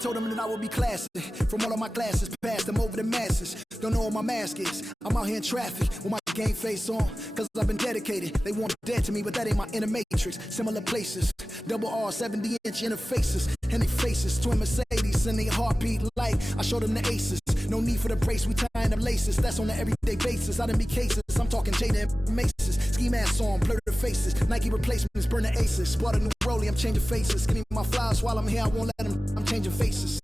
told them that I would be classy. From all of my classes, passed them over the masses. Don't know what my mask is. I'm out here in traffic with my game face on. Cause I've been dedicated. They want dead to me, but that ain't my inner matrix. Similar places. Double R, 70-inch interfaces. And they faces. Twin Mercedes and they heartbeat light. I showed them the aces. No need for the brace. We tying them laces. That's on an everyday basis. I done be cases. I'm talking Jada and Maces. Ski masks on. Blur the faces. Nike replacements. Burn the aces. Bought a new Rollie. I'm changing faces. Give me my flowers while I'm here. I won't let them. I'm changing faces.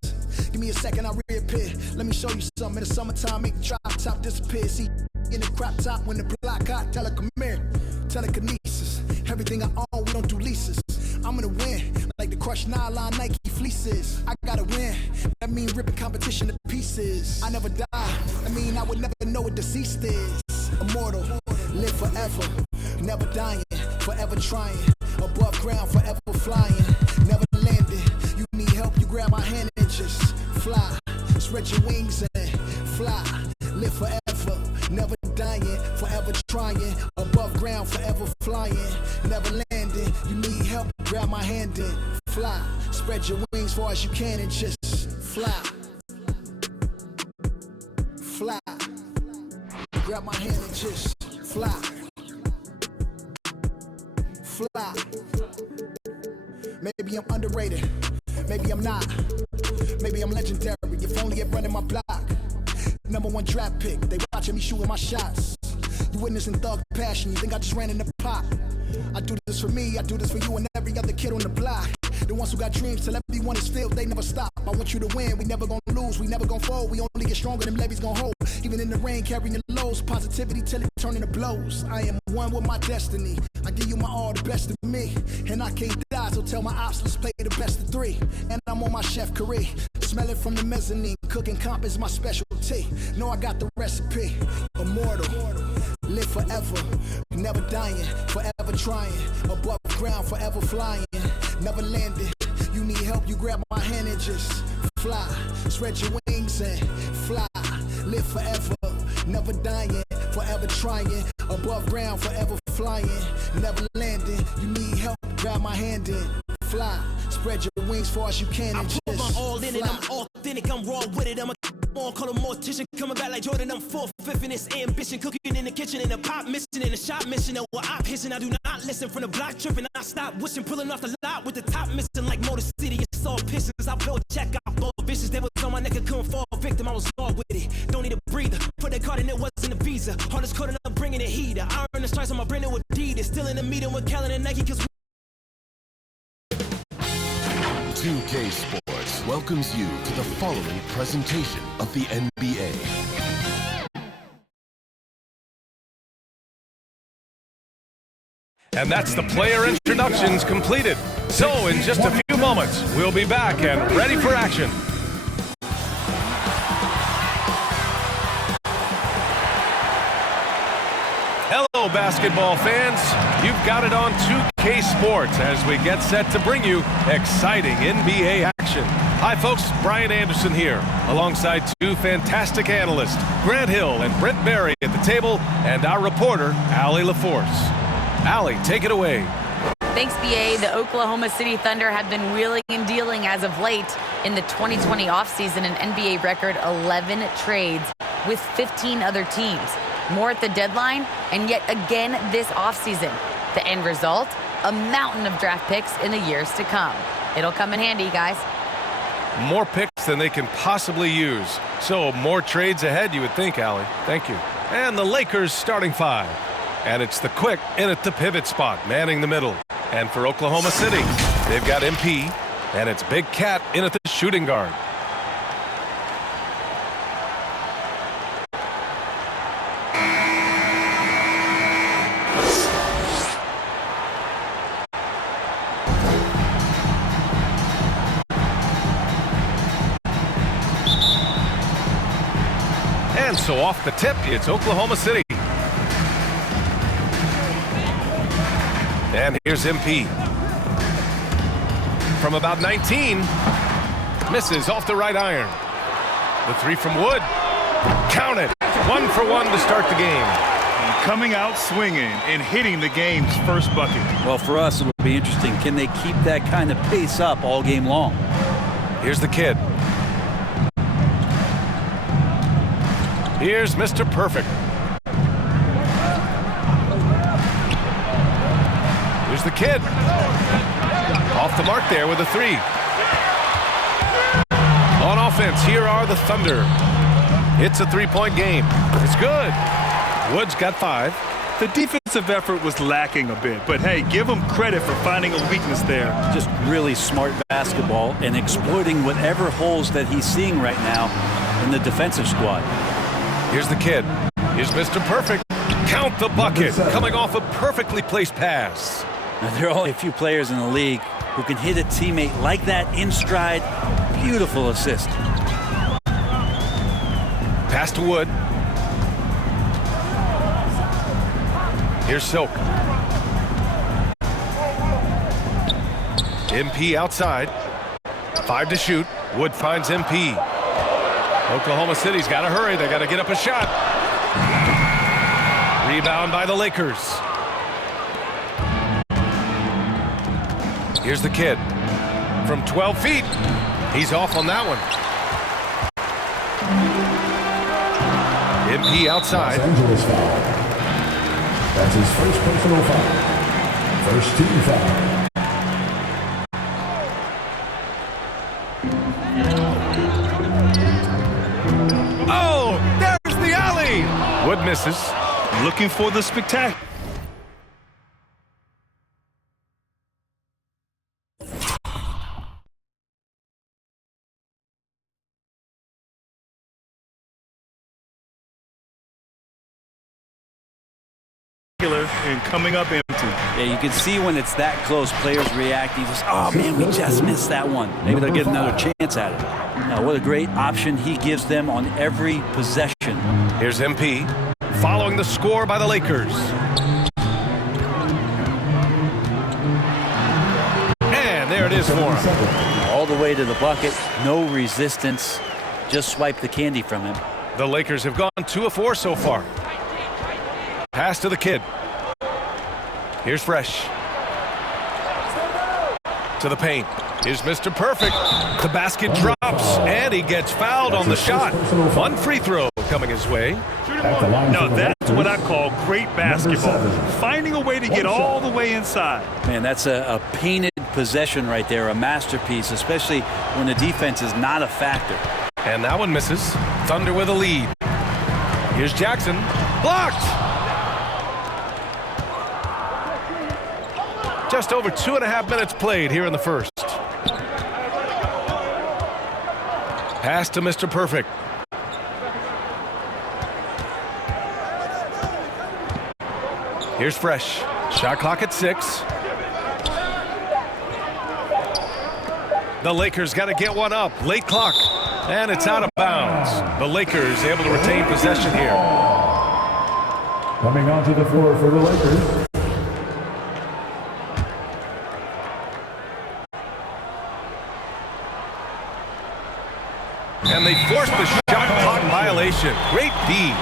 Give me a second, I'll reappear. Let me show you something. In the summertime, make the drop top disappear. See, in the crop top when the block hot. Tell her, come here. Telekinesis. Everything I own, we don't do leases. I'm gonna win, like the crushed nylon Nike fleeces. I gotta win. That mean ripping competition to pieces. I never die. I mean, I would never know what deceased is. Immortal, live forever. Never dying, forever trying. Above ground, forever flying. Never landed. You need help, you grab my hand and just fly. Spread your wings and fly. Live forever, never dying, forever trying. Above ground, forever flying. Never landing. You need help, grab my hand and fly. Spread your wings far as you can and just fly. Fly. Grab my hand and just fly. Fly. Maybe I'm underrated. Maybe I'm not. Maybe I'm legendary. If only it running my block. #1 draft pick. They watching me shooting my shots. You witnessing thug passion. You think I just ran in the pot? I do this for me. I do this for you and every other kid on the block. The ones who got dreams till everyone is filled. They never stop. I want you to win. We never gonna lose. We never gonna fold. We only get stronger. Them levees gonna hold. Even in the rain, carrying the lows. Positivity till it turning to blows. I am one with my destiny. I give you my all, the best of me. And I can't die, so tell my ops, let's play the best of 3. And I'm on my chef career. Smell it from the mezzanine. Cooking comp is my specialty. Know I got the recipe. Immortal. Live forever. Never dying. Forever trying. Above ground, forever flying. Never landed. You need help, you grab my hand and just fly. Spread your wings and fly. Live forever. Never dying. Forever trying. Above ground, forever flying. Never landing. You need help, grab my hand and fly. Spread your wings far as you can and just I put my all in it, I'm authentic, I'm raw with it. I'm a on, call a mortician, coming back like Jordan. I'm 4th, 5th in this ambition. Cooking in the kitchen, in the pop mission, in the shop mission. And what I'm pissing, I do not listen from the block tripping. I stop wishing, pulling off the lot with the top missing like Motor City. It's all pistons. I blow a check, I blow vicious. They was on my neck, I couldn't fall victim. I was all with it. Don't need a breather. Put that card in, it wasn't a visa. Hardest coding up, bringing a heater. I earn the stripes on my brand new Adidas. Still in the meeting with Kellen and Nike, cause 2K Sports welcomes you to the following presentation of the NBA. And that's the player introductions completed. So in just a few moments, we'll be back and ready for action. Hello, basketball fans. You've got it on 2K Sports as we get set to bring you exciting NBA action. Hi, folks. Brian Anderson here, alongside 2 fantastic analysts, Grant Hill and Brent Berry at the table, and our reporter, Allie LaForce. Allie, take it away. Thanks, BA. The Oklahoma City Thunder have been wheeling and dealing as of late. In the 2020 offseason, an NBA record 11 trades with 15 other teams. More at the deadline, and yet again this offseason. The end result? A mountain of draft picks in the years to come. It'll come in handy, guys. More picks than they can possibly use. So more trades ahead, you would think, Allie. Thank you. And the Lakers starting 5. And it's the quick in at the pivot spot, manning the middle. And for Oklahoma City, they've got MP, and it's Big Cat in at the shooting guard. And so off the tip, it's Oklahoma City. And here's MP. From about 19. Misses off the right iron. The 3 from Wood. Count it. 1 for 1 to start the game. Coming out swinging and hitting the game's first bucket. Well, for us, it'll be interesting. Can they keep that kind of pace up all game long? Here's the kid. Here's Mr. Perfect. Here's the kid. Off the mark there with a 3. On offense, here are the Thunder. It's a 3-point game. It's good. Wood's got 5. The defensive effort was lacking a bit, but hey, give him credit for finding a weakness there. Just really smart basketball and exploiting whatever holes that he's seeing right now in the defensive squad. Here's the kid. Here's Mr. Perfect. Count the bucket. Coming off a perfectly placed pass. Now, there are only a few players in the league who can hit a teammate like that in stride. Beautiful assist. Pass to Wood. Here's Silk. MP outside. 5 to shoot. Wood finds MP. Oklahoma City's got to hurry. They got to get up a shot. Rebound by the Lakers. Here's the kid. From 12 feet. He's off on that one. MP outside. Los Angeles foul. That's his first personal foul. First team foul. Oh, there's the alley. Wood misses. Looking for the spectacular. And coming up empty. Yeah, you can see when it's that close, players reacting. Just, oh man, we just missed that one. Maybe they'll get another chance at it. Now, what a great option he gives them on every possession. Here's MP, following the score by the Lakers. And there it is for him. All the way to the bucket, no resistance. Just swipe the candy from him. The Lakers have gone 2 of 4 so far. Pass to the kid. Here's Fresh. To the paint. Here's Mr. Perfect. The basket drops, and he gets fouled on the shot. 1 free throw coming his way. Now that's what I call great basketball. Finding a way to get all the way inside. Man, that's a painted possession right there, a masterpiece, especially when the defense is not a factor. And that one misses. Thunder with a lead. Here's Jackson. Blocked! Just over 2.5 minutes played here in the first. Pass to Mr. Perfect. Here's Fresh. Shot clock at 6. The Lakers got to get one up. Late clock. And it's out of bounds. The Lakers able to retain possession here. Coming onto the floor for the Lakers. And they forced the shot clock violation. Great D.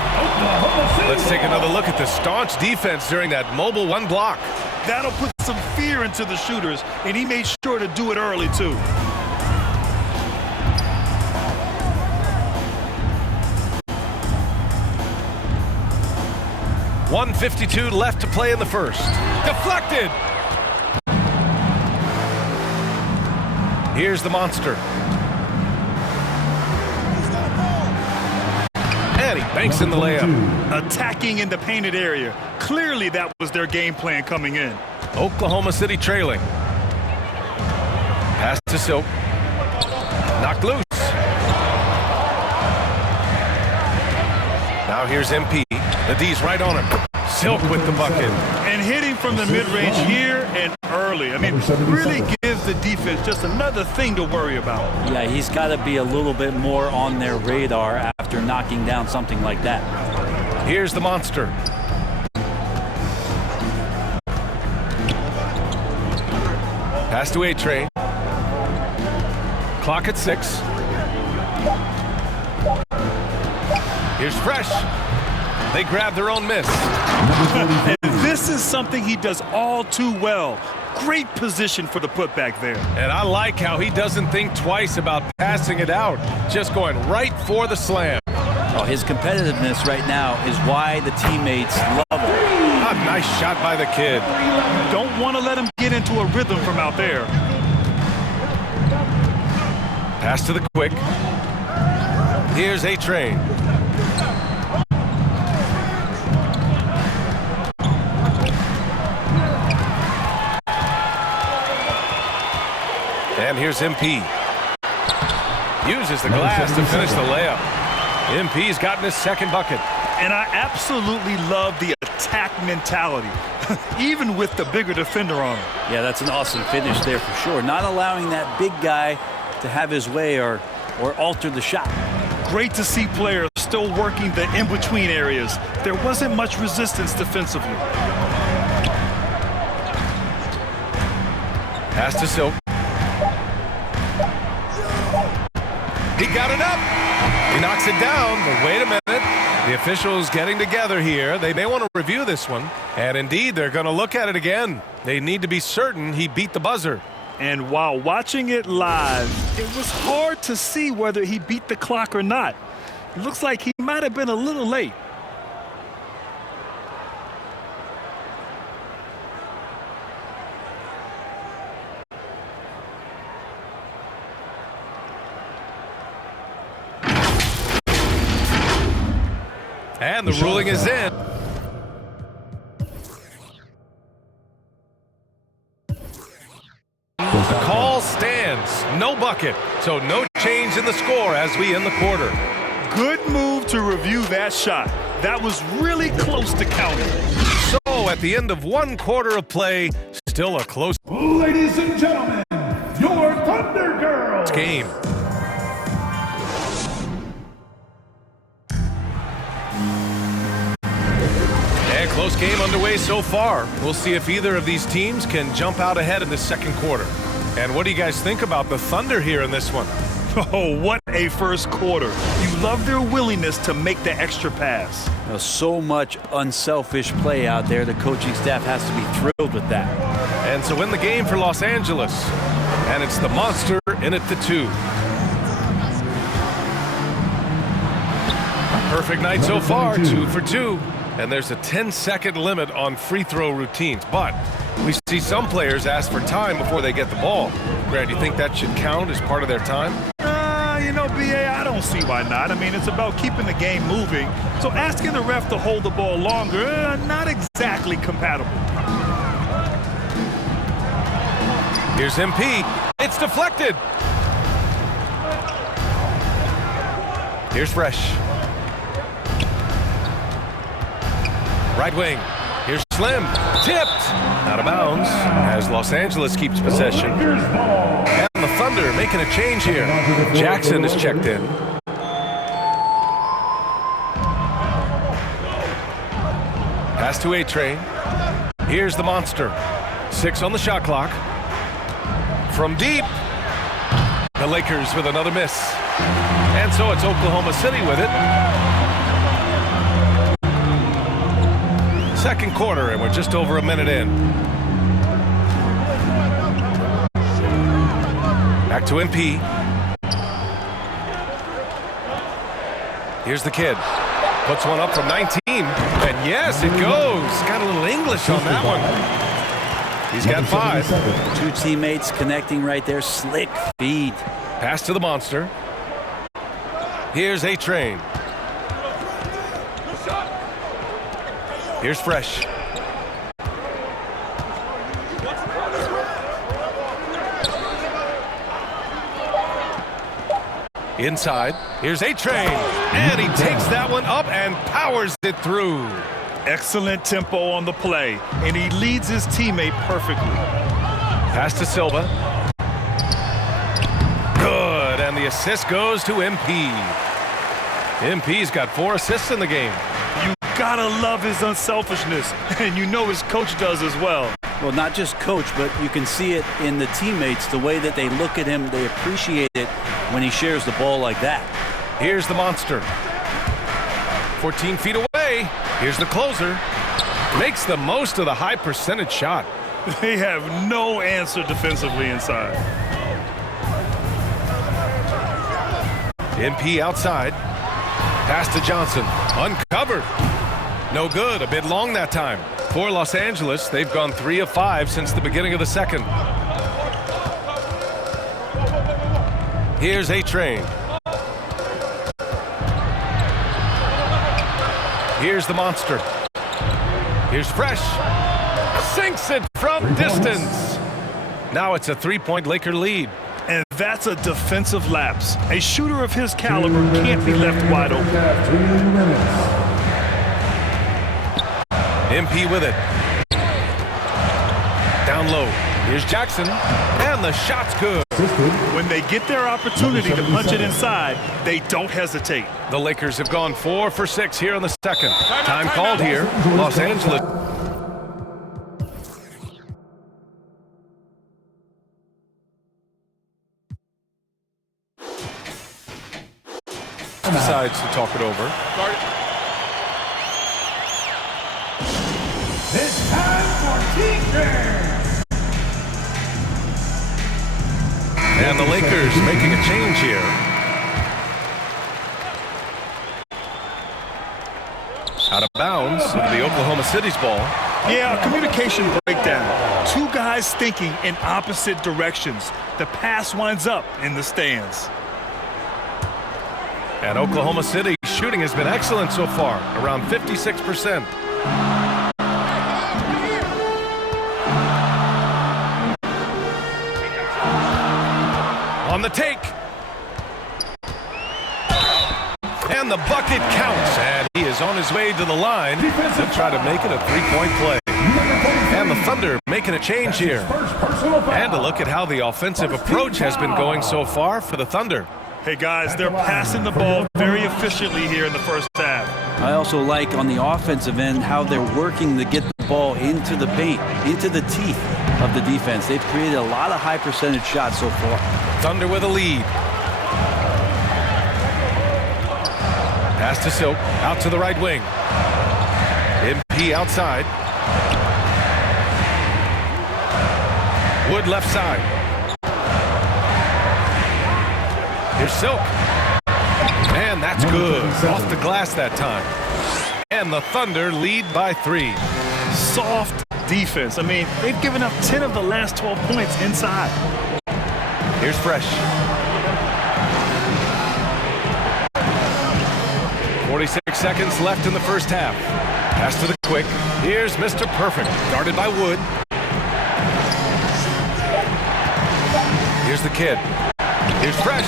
Let's take another look at the staunch defense during that mobile 1 block. That'll put some fear into the shooters, and he made sure to do it early, too. .152 left to play in the first. Deflected. Here's the monster. And he banks in the layup. Attacking in the painted area. Clearly that was their game plan coming in. Oklahoma City trailing. Pass to Silk. Knocked loose. Now here's MP. The D's right on him. Silk with the bucket. And hitting from the mid-range here and early. I mean, really gives the defense just another thing to worry about. Yeah, he's got to be a little bit more on their radar after knocking down something like that. Here's the monster. Pass to A-Train. Clock at 6. Here's Fresh. They grab their own miss. And this is something he does all too well. Great position for the putback there. And I like how he doesn't think twice about passing it out, just going right for the slam. Oh, his competitiveness right now is why the teammates love him. A nice shot by the kid. Don't want to let him get into a rhythm from out there. Pass to the quick. Here's A-Train. And here's MP. Uses the glass to finish the layup. MP's gotten his second bucket. And I absolutely love the attack mentality, even with the bigger defender on him. Yeah, that's an awesome finish there for sure. Not allowing that big guy to have his way or alter the shot. Great to see players still working the in-between areas. There wasn't much resistance defensively. Pass to Silk. He got it up. He knocks it down, but wait a minute. The officials getting together here. They may want to review this one. And indeed, they're going to look at it again. They need to be certain he beat the buzzer. And while watching it live, it was hard to see whether he beat the clock or not. It looks like he might have been a little late. And the ruling is in. The call stands. No bucket. So no change in the score as we end the quarter. Good move to review that shot. That was really close to counting. So at the end of one quarter of play, still a close Ladies and gentlemen, your Thunder Girls game. And close game underway so far. We'll see if either of these teams can jump out ahead in the second quarter. And what do you guys think about the Thunder here in this one? Oh, what a first quarter. You love their willingness to make the extra pass. So much unselfish play out there. The coaching staff has to be thrilled with that. And so in the game for Los Angeles. And it's the Monster in at the 2. Perfect night so far, 2 for 2. And there's a 10-second limit on free throw routines. But we see some players ask for time before they get the ball. Grant, do you think that should count as part of their time? You know, BA, I don't see why not. I mean, it's about keeping the game moving. So asking the ref to hold the ball longer, not exactly compatible. Here's MP. It's deflected. Here's Fresh. Right wing. Here's Slim. Tipped. Out of bounds as Los Angeles keeps possession. And the Thunder making a change here. Jackson is checked in. Pass to A-Train. Here's the Monster. 6 on the shot clock. From deep. The Lakers with another miss. And so it's Oklahoma City with it. Second quarter, and we're just over a minute in. Back to MP. Here's the kid. Puts one up from 19. And yes, it goes. Got a little English on that one. He's got 5. 2 teammates connecting right there. Slick feed. Pass to the Monster. Here's A-Train. Here's Fresh. Inside. Here's A-Train. And he takes that one up and powers it through. Excellent tempo on the play, and he leads his teammate perfectly. Pass to Silva. Good, and the assist goes to MP. MP's got 4 assists in the game. You gotta love his unselfishness, and you know his coach does as well. Well, not just coach, but you can see it in the teammates, the way that they look at him. They appreciate it when he shares the ball like that. Here's the Monster. 14 feet away. Here's the closer. Makes the most of the high percentage shot. They have no answer defensively inside. MP outside. Pass to Johnson. Uncovered. No good. A bit long that time. For Los Angeles, they've gone 3 of 5 since the beginning of the second. Here's A-Train. Here's the monster. Here's Fresh. Sinks it from distance. Now it's a 3-point Laker lead. And that's a defensive lapse. A shooter of his caliber can't be left wide open. MP with it. Down low. Here's Jackson. And the shot's good. When they get their opportunity to punch it inside, they don't hesitate. The Lakers have gone 4 for 6 here in the second. Time called here. Los Angeles. Decides to talk it over. It's time for defense. And the Lakers making a change here. Out of bounds into the Oklahoma City's ball. Yeah, communication breakdown. Two guys thinking in opposite directions. The pass winds up in the stands. And Oklahoma City shooting has been excellent so far, around 56%. On the take. And the bucket counts, and he is on his way to the line to try to make it a 3-point play. And the Thunder making a change here. And a look at how the offensive approach has been going so far for the Thunder. Hey guys, they're passing the ball very efficiently here in the first half. I also like on the offensive end how they're working to get the ball into the paint, into the teeth of the defense. They've created a lot of high percentage shots so far. Thunder with a lead. Pass to Silk, out to the right wing. MP outside. Wood left side. Here's Silk. And that's good. Off the glass that time. And the Thunder lead by 3. Soft defense. I mean, they've given up 10 of the last 12 points inside. Here's Fresh. 46 seconds left in the first half. Pass to the quick. Here's Mr. Perfect. Guarded by Wood. Here's the kid. Here's Fresh.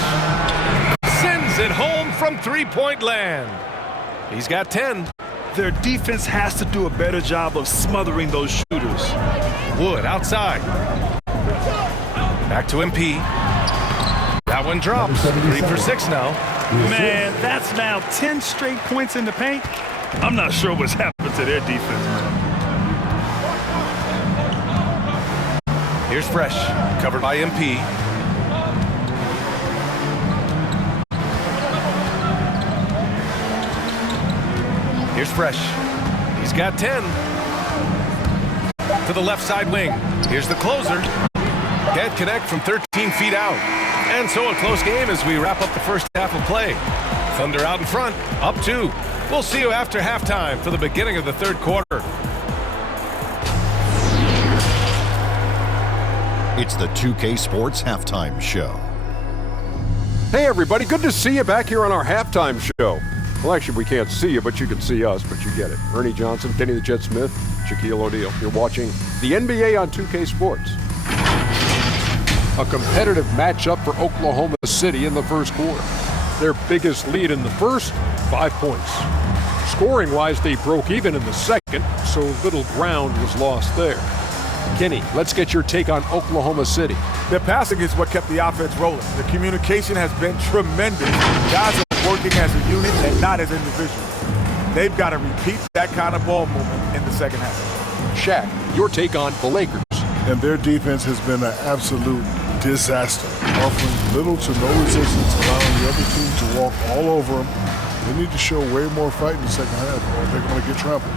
Sends it home from 3-point land. He's got 10. Their defense has to do a better job of smothering those shooters. Wood outside. Back to MP. That one drops. 3 for 6 now. Man, that's now 10 straight points in the paint. I'm not sure what's happened to their defense, man. Here's Fresh. Covered by MP. Here's Fresh. He's got 10. To the left side wing. Here's the closer. Can't connect from 13 feet out. And so a close game as we wrap up the first half of play. Thunder out in front, up 2. We'll see you after halftime for the beginning of the third quarter. It's the 2K Sports Halftime Show. Hey everybody, good to see you back here on our halftime show. Well, actually, we can't see you, but you can see us, but you get it. Ernie Johnson, Denny the Jet Smith, Shaquille O'Neal. You're watching the NBA on 2K Sports. A competitive matchup for Oklahoma City in the first quarter. Their biggest lead in the first, 5 points. Scoring-wise, they broke even in the second, so little ground was lost there. Kenny, let's get your take on Oklahoma City. Their passing is what kept the offense rolling. The communication has been tremendous. Guys are working as a unit and not as individuals. They've got to repeat that kind of ball movement in the second half. Shaq, your take on the Lakers. And their defense has been an absolute disaster, offering little to no resistance, allowing the other team to walk all over them. They need to show way more fight in the second half, or they're going to get trampled.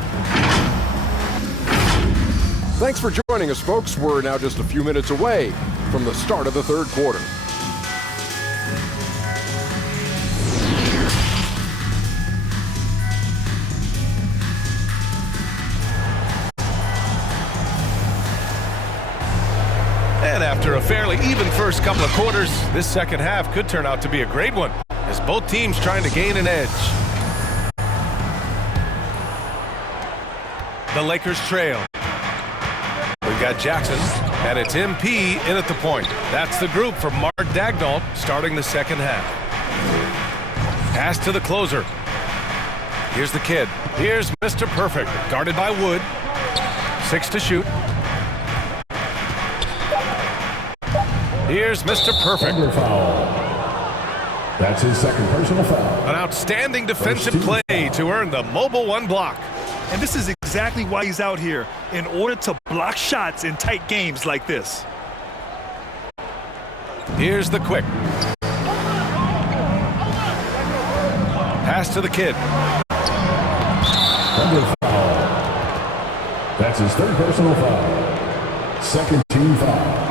Thanks for joining us, folks. We're now just a few minutes away from the start of the third quarter. And after a fairly even first couple of quarters, this second half could turn out to be a great one, as both teams trying to gain an edge. The Lakers trail. We've got Jackson, and it's MP in at the point. That's the group for Mark Daigneault starting the second half. Pass to the closer. Here's the kid. Here's Mr. Perfect, guarded by Wood. 6 to shoot. Here's Mr. Perfect. Foul. That's his second personal foul. An outstanding defensive play to earn the mobile 1 block. And this is exactly why he's out here, in order to block shots in tight games like this. Here's the quick. Pass to the kid. Foul. That's his third personal foul. Second team foul.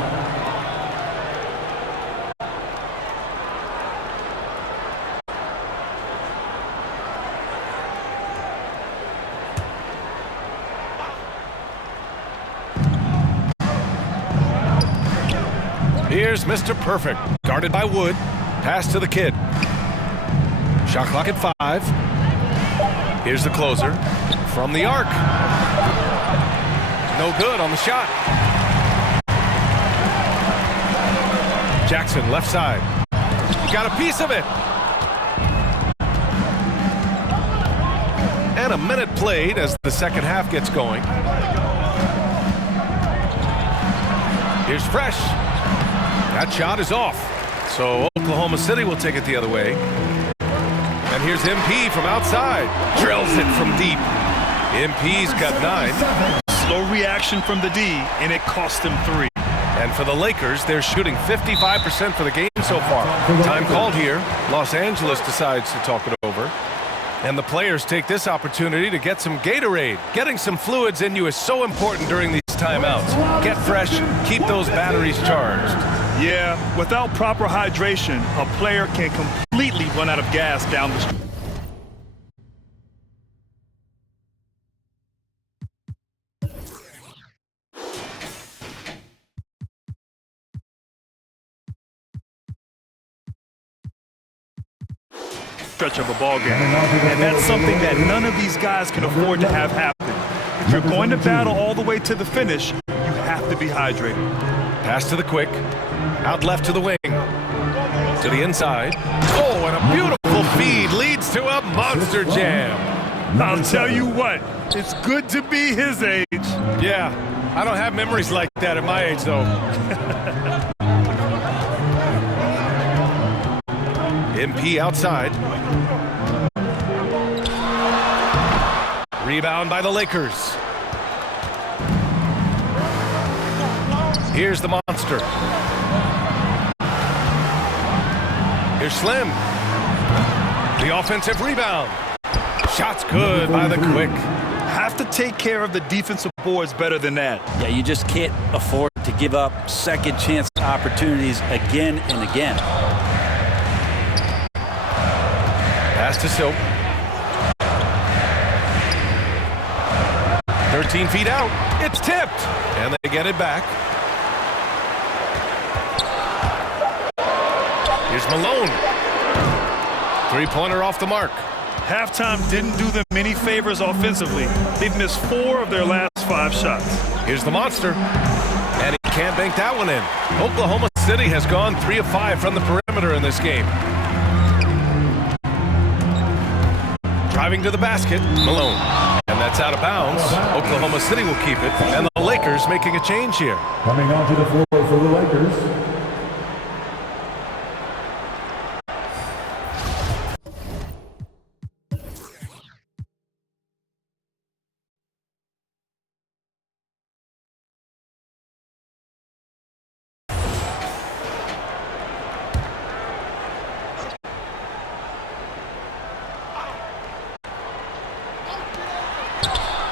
Here's Mr. Perfect, guarded by Wood. Pass to the kid. Shot clock at 5. Here's the closer from the arc. No good on the shot. Jackson, left side. He got a piece of it. And a minute played as the second half gets going. Here's Fresh. That shot is off. So Oklahoma City will take it the other way. And here's MP from outside. Drills it from deep. MP's got 9. Slow reaction from the D, and it cost him 3. And for the Lakers, they're shooting 55% for the game so far. Time called here. Los Angeles decides to talk it over. And the players take this opportunity to get some Gatorade. Getting some fluids in you is so important during these timeouts. Get fresh, keep those batteries charged. Yeah, without proper hydration, a player can completely run out of gas down the street. Stretch of a ball game. And that's something that none of these guys can afford to have happen. If you're going to battle all the way to the finish, you have to be hydrated. Pass to the quick. Out left to the wing. To the inside. Oh, and a beautiful feed leads to a monster jam. I'll tell you what, it's good to be his age. Yeah, I don't have memories like that at my age, though. MP outside. Rebound by the Lakers. Here's the monster. Here's Slim. The offensive rebound. Shot's good by the quick. Have to take care of the defensive boards better than that. Yeah, you just can't afford to give up second chance opportunities again and again. Pass to Silk. 13 feet out. It's tipped. And they get it back. Here's Malone. Three-pointer off the mark. Halftime didn't do them many favors offensively. They've missed 4 of their last 5 shots. Here's the monster. And he can't bank that one in. Oklahoma City has gone 3 of 5 from the perimeter in this game. Driving to the basket, Malone. And that's out of bounds. Oklahoma City will keep it. And the Lakers making a change here. Coming onto the floor for the Lakers.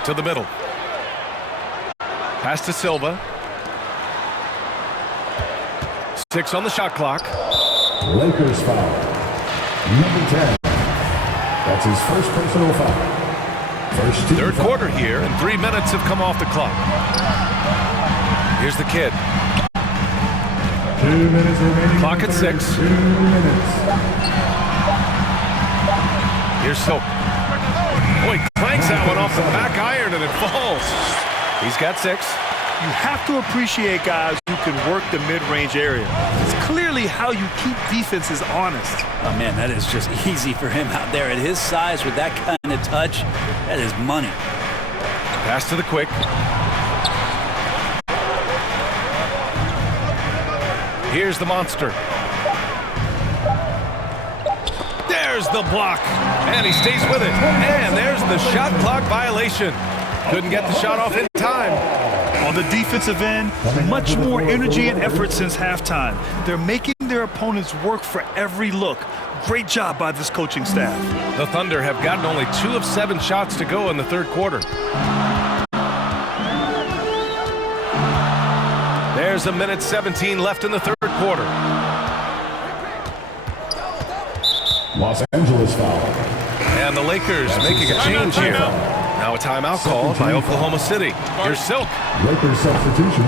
To the middle. Pass to Silva. 6 on the shot clock. Lakers foul. Number 10. That's his first personal foul. First team Third foul. quarter here, and 3 minutes have come off the clock. Here's the kid. 2 minutes remaining. Clock at 6. 2 minutes. Here's Silk. Oh, he clanks that one off the back iron, and it falls. He's got 6. You have to appreciate guys who can work the mid-range area. It's clearly how you keep defenses honest. Oh, man, that is just easy for him out there. At his size, with that kind of touch, that is money. Pass to the quick. Here's the monster. There's the block. And he stays with it. And there's the shot clock violation. Couldn't get the shot off in time. On the defensive end, much more energy and effort since halftime. They're making their opponents work for every look. Great job by this coaching staff. The Thunder have gotten only 2 of 7 shots to go in the third quarter. There's 1:17 left in the third quarter. Los Angeles foul. And the Lakers making a change here. Now a timeout called by Oklahoma City. Here's Silk. Lakers substitution.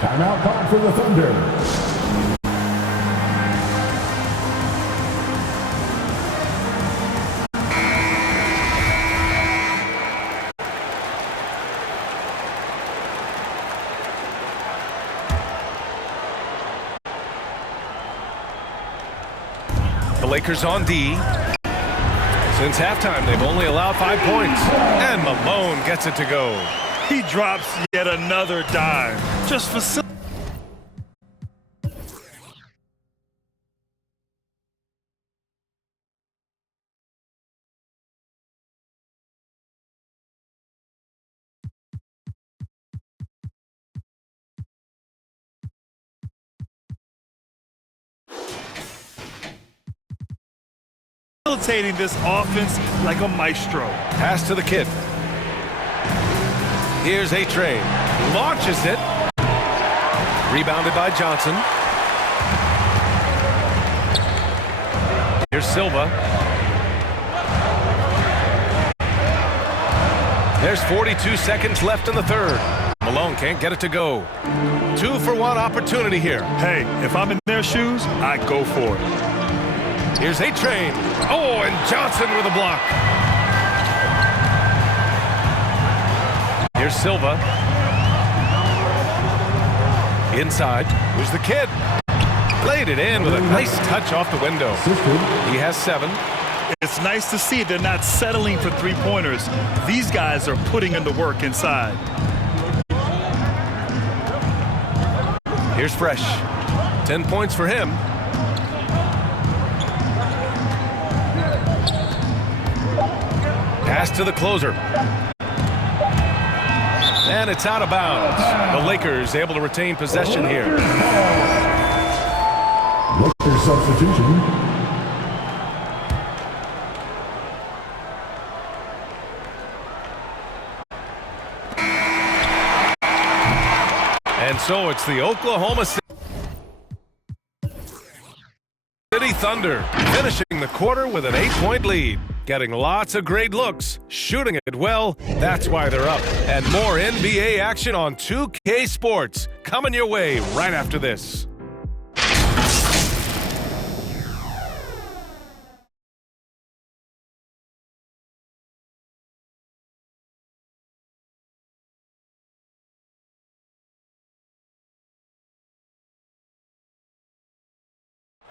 Timeout called for the Thunder. The Lakers on D. Since halftime, they've only allowed 5 points. And Malone gets it to go. He drops yet another dime. Just facilitating. This offense like a maestro. Pass to the kid. Here's A-Train. Launches it. Rebounded by Johnson. Here's Silva. There's 42 seconds left in the third. Malone can't get it to go. 2-for-1 opportunity here. Hey, if I'm in their shoes, I go for it. Here's A-Train. Oh, and Johnson with a block. Here's Silva. Inside. Here's the kid. Played it in with a nice touch off the window. He has 7. It's nice to see they're not settling for three-pointers. These guys are putting in the work inside. Here's Fresh. 10 points for him. Pass to the closer. And it's out of bounds. The Lakers able to retain possession here. Lakers substitution. And so it's the Oklahoma City Thunder finishing the quarter with an 8-point lead. Getting lots of great looks, shooting it well. That's why they're up. And more NBA action on 2K Sports coming your way right after this.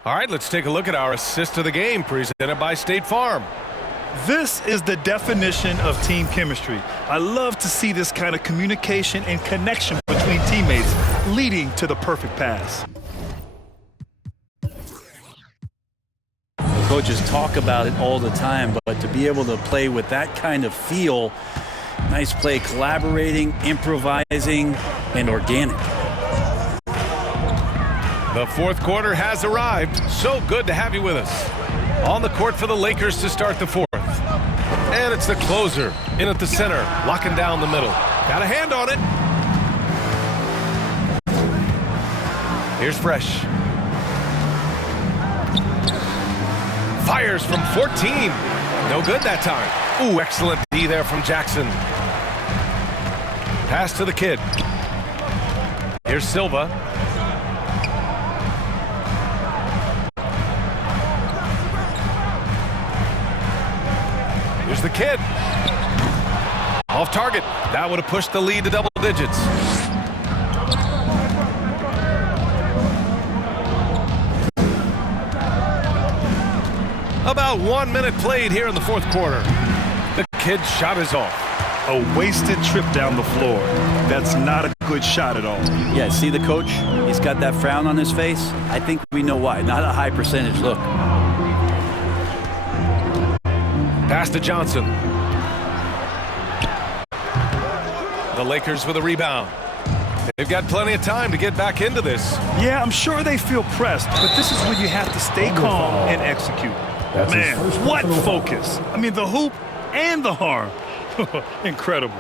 All right, let's take a look at our assist of the game presented by State Farm. This is the definition of team chemistry. I love to see this kind of communication and connection between teammates leading to the perfect pass. Coaches talk about it all the time, but to be able to play with that kind of feel, nice play, collaborating, improvising, and organic. The fourth quarter has arrived. So good to have you with us. On the court for the Lakers to start the fourth. And And it's the closer in at the center, locking down the middle. Got a hand on it. Here's Fresh. Fires from 14. No good that time. Ooh, excellent D there from Jackson. Pass to the kid. Here's Silva. Here's the kid. Off target. That would have pushed the lead to double digits. About 1 minute played here in the fourth quarter. The kid's shot is off. A wasted trip down the floor. That's not a good shot at all. Yeah, see the coach? He's got that frown on his face. I think we know why. Not a high percentage look. Pass to Johnson. The Lakers with a rebound. They've got plenty of time to get back into this. Yeah, I'm sure they feel pressed, but this is when you have to stay calm and execute. Man, what focus. I mean, the hoop and the harm. Incredible.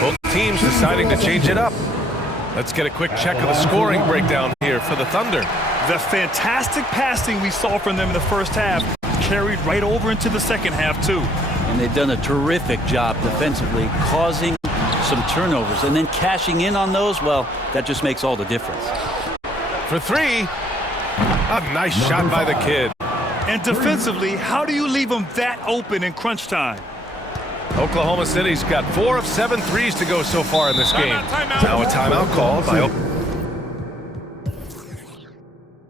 Both teams deciding to change it up. Let's get a quick check of the scoring breakdown here for the Thunder. The fantastic passing we saw from them in the first half carried right over into the second half, too. And they've done a terrific job defensively, causing some turnovers, and then cashing in on those. Well, that just makes all the difference. For three, a nice shot by the kid. And defensively, how do you leave them that open in crunch time? Oklahoma City's got 4 of 7 threes to go so far in this game. Now a timeout called by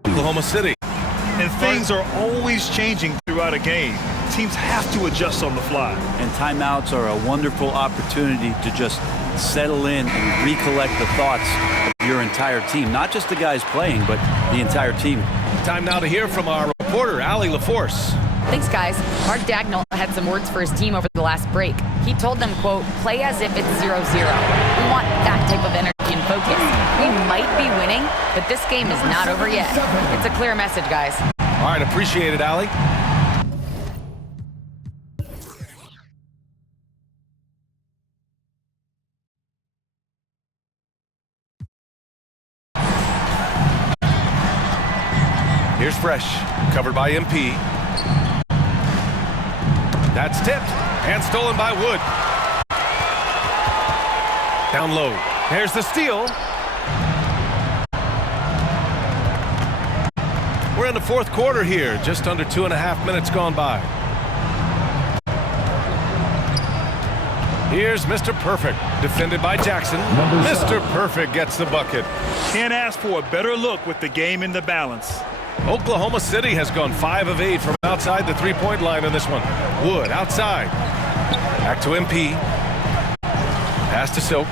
Oklahoma City. And things are always changing throughout a game. Teams have to adjust on the fly. And timeouts are a wonderful opportunity to just settle in and recollect the thoughts of your entire team. Not just the guys playing, but the entire team. Time now to hear from our reporter, Allie LaForce. Thanks, guys. Mark Dagnall had some words for his team over the last break. He told them, quote, play as if it's 0-0. We want that type of energy and focus. We might be winning, but this game is not over yet. It's a clear message, guys. All right, appreciate it, Allie. Here's Fresh, covered by MP. That's tipped and stolen by Wood. Down low. There's the steal. We're in the fourth quarter here, just under 2.5 minutes gone by. Here's Mr. Perfect, defended by Jackson. Mr. Perfect gets the bucket. Can't ask for a better look with the game in the balance. Oklahoma City has gone 5 of 8 from outside the three-point line in this one. Wood outside. Back to MP. Pass to Silk.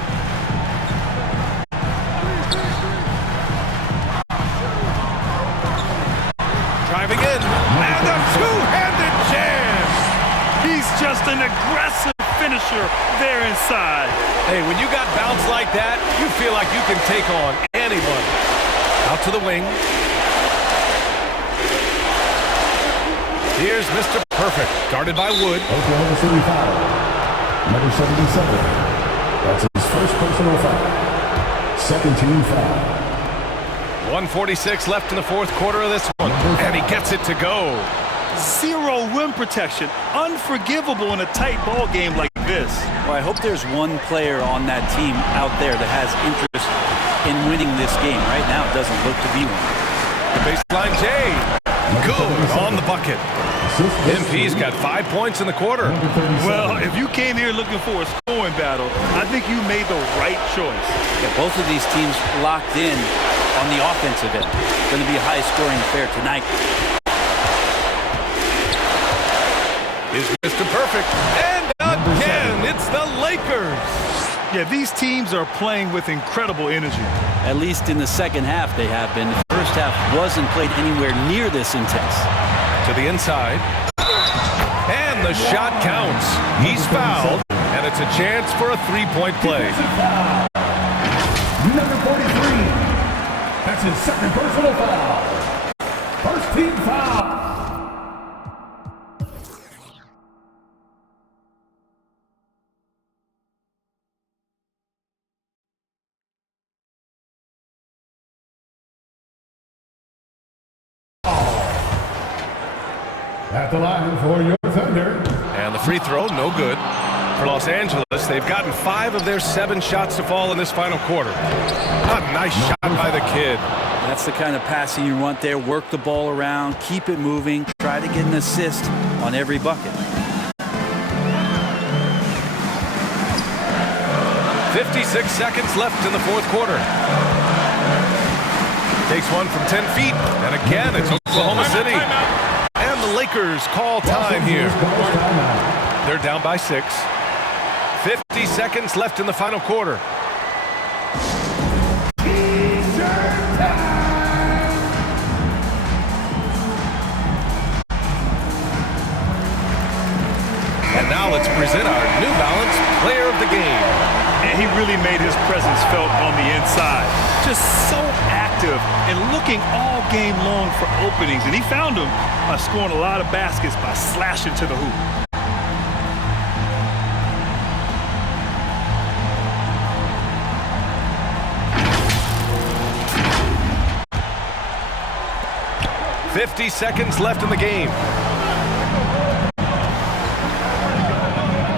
Driving in. And a two-handed jam. He's just an aggressive finisher there inside. Hey, when you got bounce like that, you feel like you can take on anybody. Out to the wing. Here's Mr. Perfect, guarded by Wood. Oklahoma City foul. Number 77. That's his first personal foul. Second team foul. 1:46 left in the fourth quarter of this one. And he gets it to go. Zero rim protection. Unforgivable in a tight ball game like this. Well, I hope there's one player on that team out there that has interest in winning this game. Right now, it doesn't look to be one. The baseline J. Good on the bucket. MP's got 5 points in the quarter. Well, if you came here looking for a scoring battle, I think you made the right choice. Yeah, both of these teams locked in on the offensive end. Going to be a high-scoring affair tonight. Is Mr. Perfect. And again, it's the Lakers. Yeah, these teams are playing with incredible energy. At least in the second half they have been. The first half wasn't played anywhere near this intense. To the inside. And the shot counts. He's fouled. And it's a chance for a three-point play. Number 43. That's his second personal foul. First team foul. At the line for your Thunder. And the free throw, no good. For Los Angeles, they've gotten 5 of their 7 shots to fall in this final quarter. A nice shot by the kid. That's the kind of passing you want there. Work the ball around, keep it moving, try to get an assist on every bucket. 56 seconds left in the fourth quarter. Takes one from 10 feet, and again it's Oklahoma City. And the Lakers call time here. They're down by 6. 50 seconds left in the final quarter. And now let's present our New Balance Player of the Game. And he really made his presence felt on the inside. Just so active and looking all game long for openings. And he found them by scoring a lot of baskets by slashing to the hoop. .50 seconds left in the game.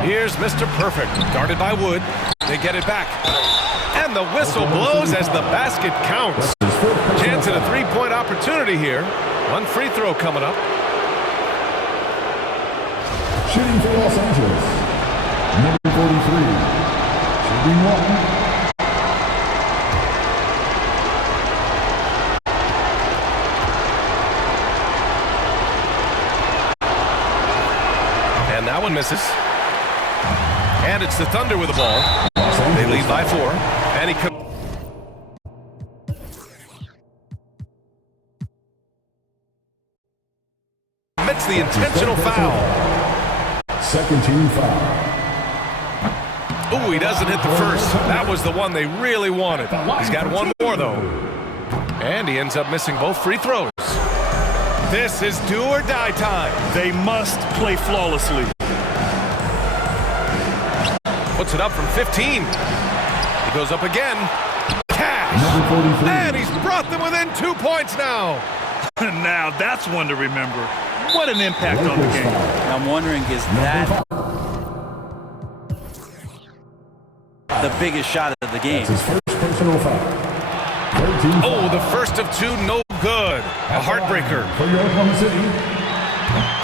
Here's Mr. Perfect, guarded by Wood. They get it back. And the whistle blows as the basket counts. Chance at a 3-point opportunity here. One free throw coming up. Shooting for Los Angeles. Number 43. Shooting 1. And that one misses. And it's the Thunder with the ball. They lead by 4. And he commits the intentional foul. Second team foul. Ooh, he doesn't hit the first. That was the one they really wanted. He's got one more, though. And he ends up missing both free throws. This is do or die time. They must play flawlessly. Puts it up from 15. He goes up again. Cash. And he's brought them within 2 points now. Now that's one to remember. What an impact on the game. I'm wondering, is that the biggest shot of the game? That's his first personal foul. Oh, the first of 2, no good. A heartbreaker. For your Oklahoma City.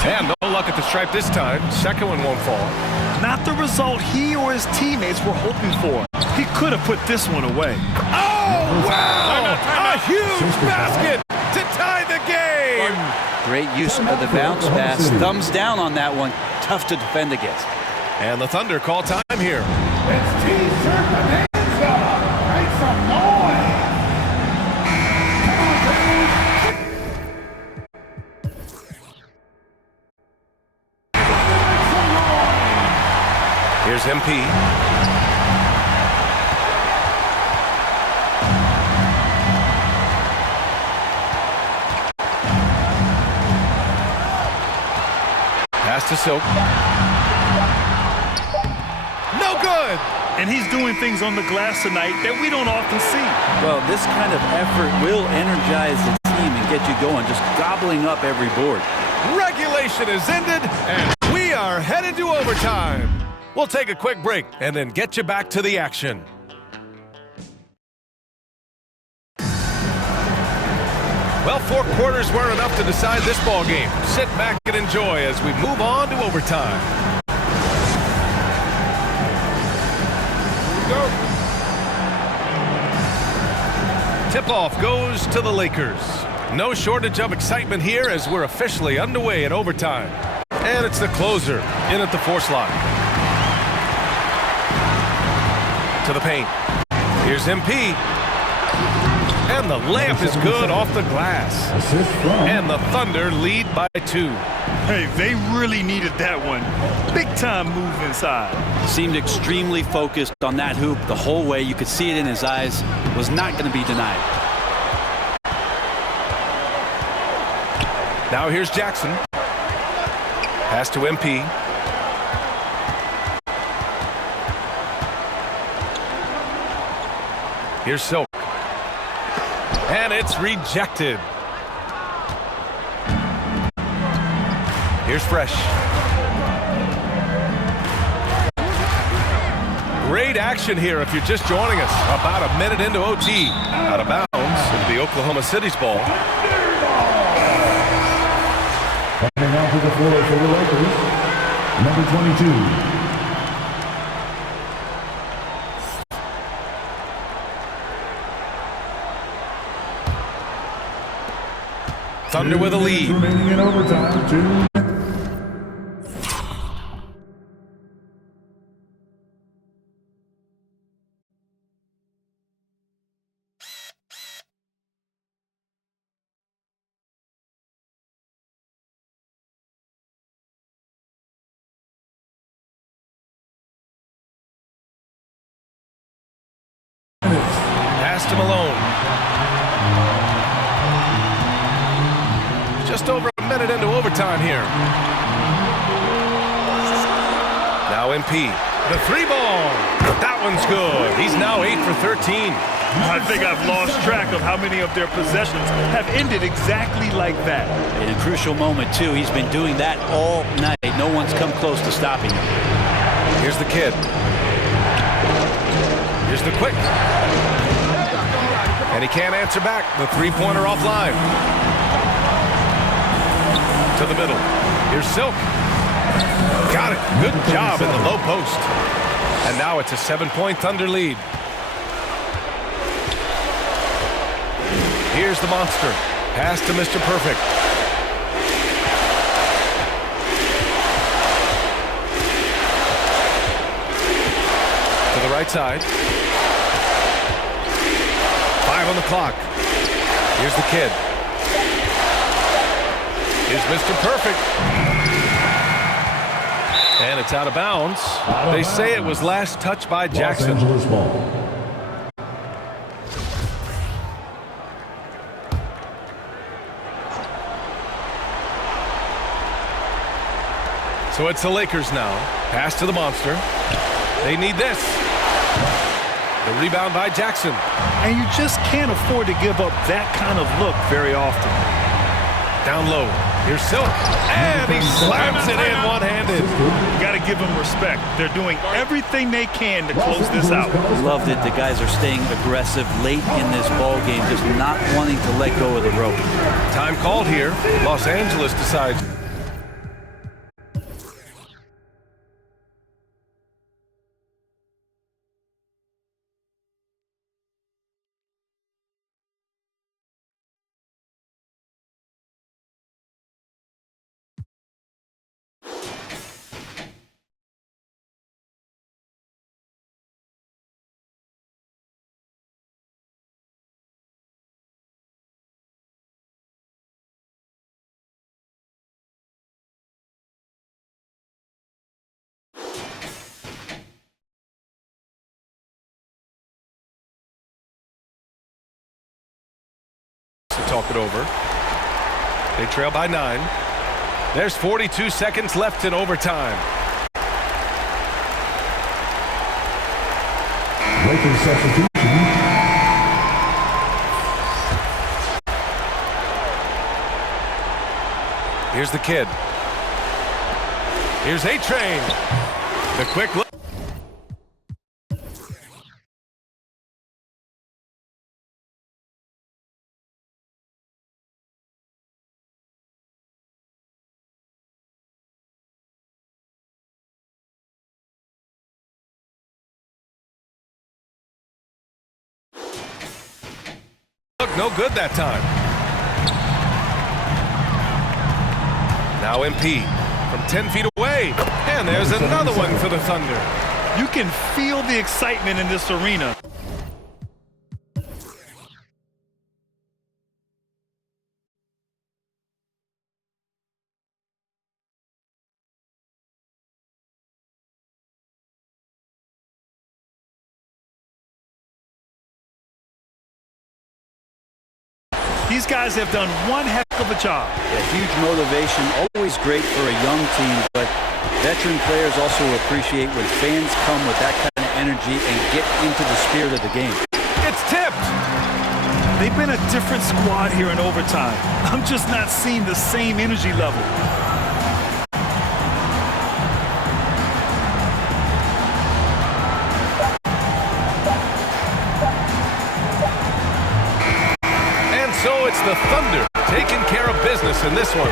And no luck at the stripe this time. Second one won't fall. Not the result he or his teammates were hoping for. He could have put this one away. Oh, wow! A huge basket to tie the game! Great use of the bounce pass. Thumbs down on that one. Tough to defend against. And the Thunder call time here. It's T-shirt Bonanza. Make some noise. Here's MP. Pass to Silk. No good! And he's doing things on the glass tonight that we don't often see. Well, this kind of effort will energize the team and get you going, just gobbling up every board. Regulation is ended, and we are headed to overtime. We'll take a quick break and then get you back to the action. Well, 4 quarters weren't enough to decide this ball game. Sit back and enjoy as we move on to overtime. Here we go. Tip-off goes to the Lakers. No shortage of excitement here as we're officially underway at overtime. And it's the closer in at the 4 slot. To the paint. Here's MP. And the layup is good off the glass. And the Thunder lead by 2. Hey, they really needed that one. Big time move inside. Seemed extremely focused on that hoop the whole way. You could see it in his eyes. Was not going to be denied. Now here's Jackson. Pass to MP. Here's Silk. And it's rejected. Here's Fresh. Great action here if you're just joining us. About a minute into OT. Out of bounds into the Oklahoma City's ball. Coming onto the floor for the Lakers, number 22. Thunder with a lead. Remaining in overtime, 2. Pass to Malone. Just over a minute into overtime here. Now MP. The 3-ball. That one's good. He's now 8 for 13. I think I've lost track of how many of their possessions have ended exactly like that. In a crucial moment, too. He's been doing that all night. No one's come close to stopping him. Here's the kid. Here's the quick. And he can't answer back. The three-pointer offline. To the middle. Here's Silk. Got it. Good job in the low post. And now it's a 7-point Thunder lead. Here's the monster. Pass to Mr. Perfect. To the right side. 5 on the clock. Here's the kid. Here's Mr. Perfect. And it's out of bounds. They say it was last touched by Jackson. Los Angeles ball. So it's the Lakers now. Pass to the monster. They need this. The rebound by Jackson. And you just can't afford to give up that kind of look very often. Down low. Here's Silk. And he slams it in one-handed. You got to give them respect. They're doing everything they can to close this out. Love that the guys are staying aggressive late in this ball game, just not wanting to let go of the rope. Time called here. Los Angeles decides. Talk it over. They trail by 9. There's 42 seconds left in overtime. Lakers substitution. Here's the kid. Here's A-Train. The quick look. No good that time. Now MP from 10 feet away. And there's another one for the Thunder. You can feel the excitement in this arena. These guys have done one heck of a job. Yeah, huge motivation, always great for a young team, but veteran players also appreciate when fans come with that kind of energy and get into the spirit of the game. It's tipped. They've been a different squad here in overtime. I'm just not seeing the same energy level. It's the Thunder taking care of business in this one.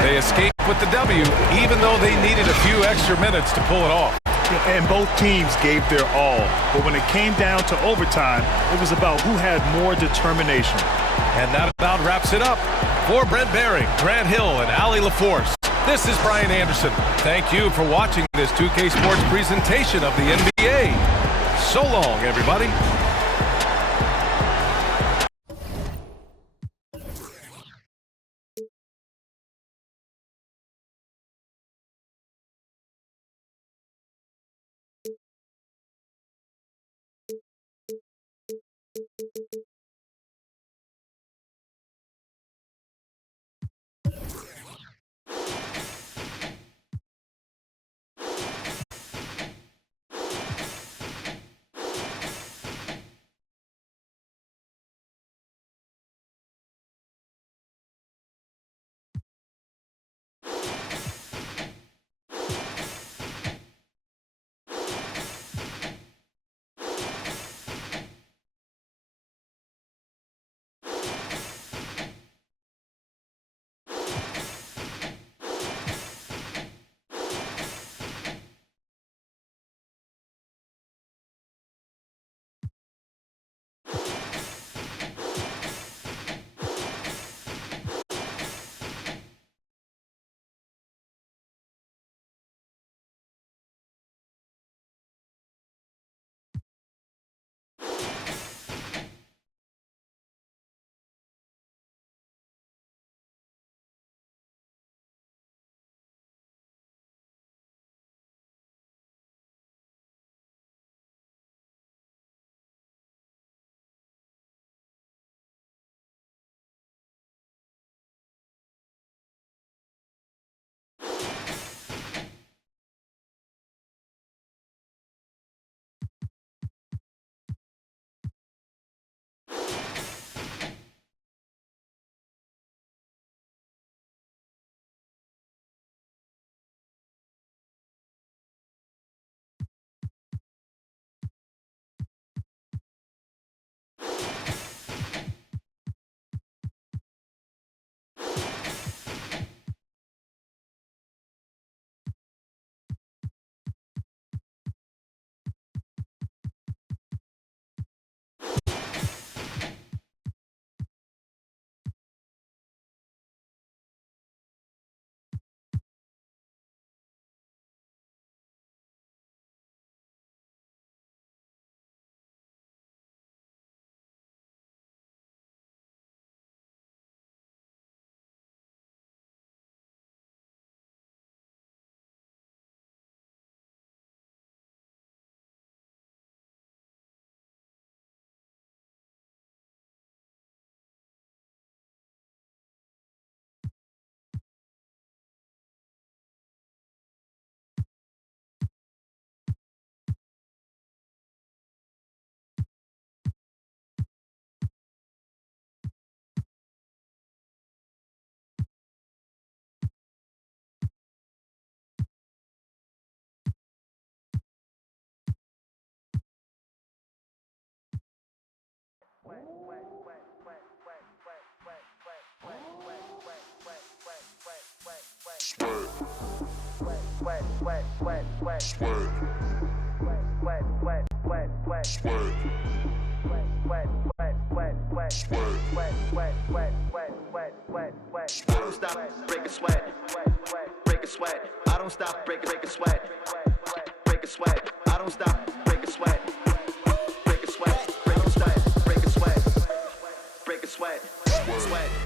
They escaped with the W, even though they needed a few extra minutes to pull it off. And both teams gave their all. But when it came down to overtime, it was about who had more determination. And that about wraps it up. For Brent Behring, Grant Hill, and Allie LaForce, this is Brian Anderson. Thank you for watching this 2K Sports presentation of the NBA. So long, everybody. Don't stop, break a sweat, break a sweat. I don't stop, break a sweat, break a sweat. I don't stop, break a sweat, break a sweat, break a sweat, break a sweat, break a sweat, sweat.